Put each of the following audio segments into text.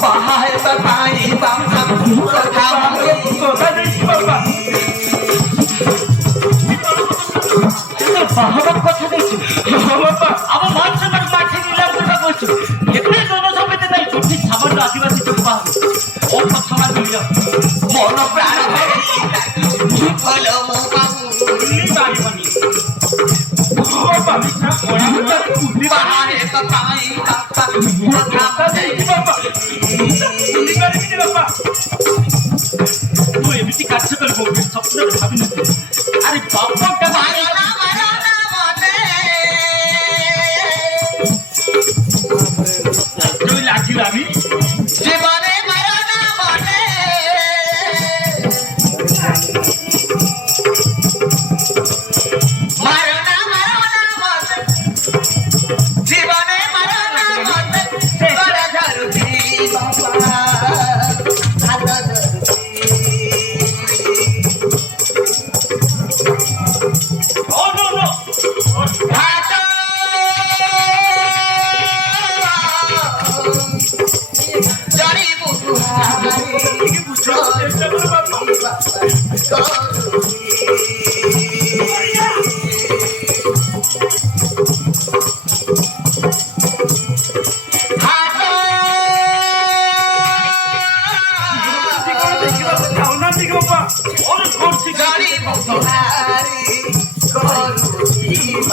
बाहर बताई बाबा কথা দেখছি বাবা বাবা কথা দেখছি বাবা আমার মান সম্মান মাঠে নিলাম কথা বলছো এখানে জনসভাতে তাই সঠিক সামান্য আদিবাসী চোখ পাবে ও সব সমাজ মিলিয়ে মন প্রাণ হলো বাবু বাড়ি বাড়ি বাবা बाहर बताई बाबा কথা দেখছি বাবা বাবা তুই এমনি কাজ করবো স্বপ্ন ভাবিনি আরে বাবাটা মারনা মারনা মনে তুই লাগিল আমি জীবনে মারনা মনে মারনা মারনা মনে জীবনে মারনা মনে করে ধরছি বাবা হাত ধরছি ও নো নো হাত জানি বুঝারি কি বুঝছো চেষ্টা করো বাবা যাও না দিকে বাবা অনেক করছি জানি বুঝারি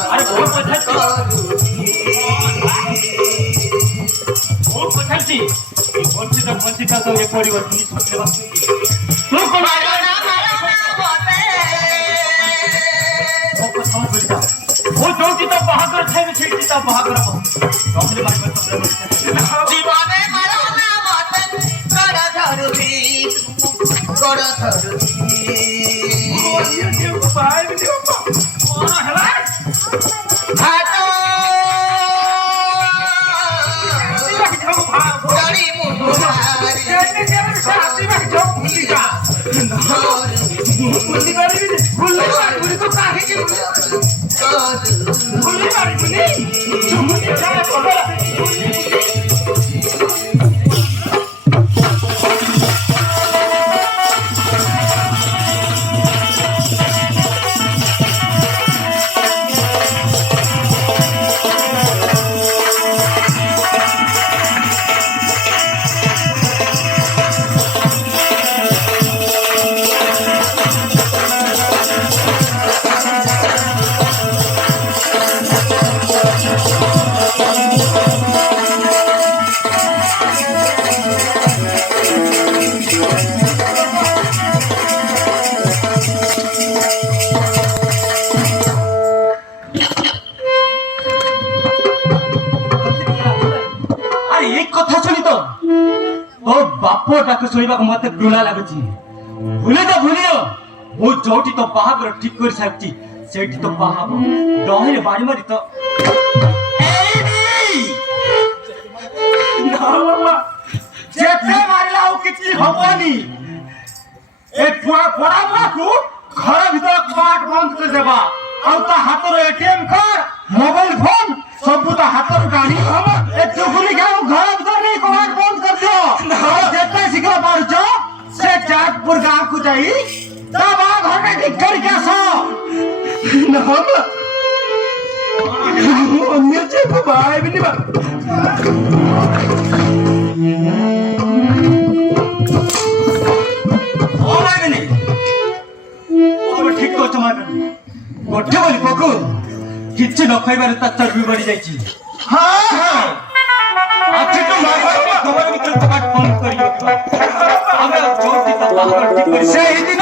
আরে ভোর কোথাচ্ছি ভোর কোথাচ্ছি বঞ্চিত বঞ্চিতা সঙ্গে পরিবর্তন সত্যি বাস্তব তুই কোন মারনা মারনা মনে ও কথা বলি না ও যোগিত বাহাদুর ছাইবে ছেড়ে তা বাহাদুর রহলে বাড়ি করতে জীবনে মারনা মনে করে ধরছি করে ধরছি হাত জানি বুঝারি আরে এই কথা শুনি তো ও বাপটাকে ଶୁଣିବାକୁ ମତେ ଘୃଣା ଲାଗୁଛି ଭୁଲିଯାଅ ମୁଁ ଯୋଉଠି ତ ବାହାଘର ଠିକ କରି ସାରିଛି ସେଇଠି ତ ବାହା ହବ ଡହେରେ ବାରି ମାରି ତ ଯେତେ ମାରିଲା ଆଉ କିଛି ହବନି ଏ ପଡାକୁ ଘର ଭିତରେ କବାଟ ବନ୍ଦ କରିଦେବା ଆଉ ତା ହାତର ଏଟିଏମ କାର୍ଡ ମୋବାଇଲ ଫୋନ ସବୁ ତା ହାତରୁ କାଢି ଏ ଚୁଗୁଲିକି ଆଉ ଘର ଭିତରେ ନେଇ କବାଟ ବନ୍ଦ କରିଦିଅ ଯେତେ ଶୀଘ୍ର ପାରୁଛ ସେ ଯାଜପୁର ଗାଁକୁ ଯାଇ ତା ବାହାଘରଟା ଠିକ କରିକି ଆସ ଅନ୍ୟ ଝିଅକୁ ବାହା ହେବିନି ବା ଠିକ କହୁଛ ଗୋଟେ ବୋଲି ପକୁ କିଛି ନ ଖାଇବାରେ ତା ଚର୍ବି ବଢି ଯାଇଛି ଆଜିଠୁ ଖବର ଭିତରେ କବାଟ ବନ୍ଦ କରି ଆମେ ଯୋଉଠି ସେଇଦିନ